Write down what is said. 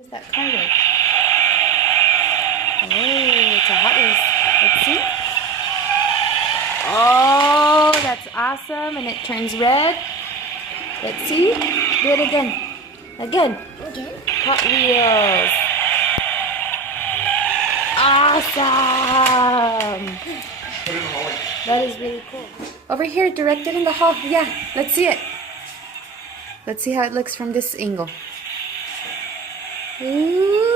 What is that color? Oh, it's a Hot Wheels. Let's see. Oh, that's awesome. And it turns red. Let's see. Do it again. Again. Again? Hot Wheels. Awesome. That is really cool. Over here, directed in the hall. Yeah, let's see it. Let's see how it looks from this angle. Ooh.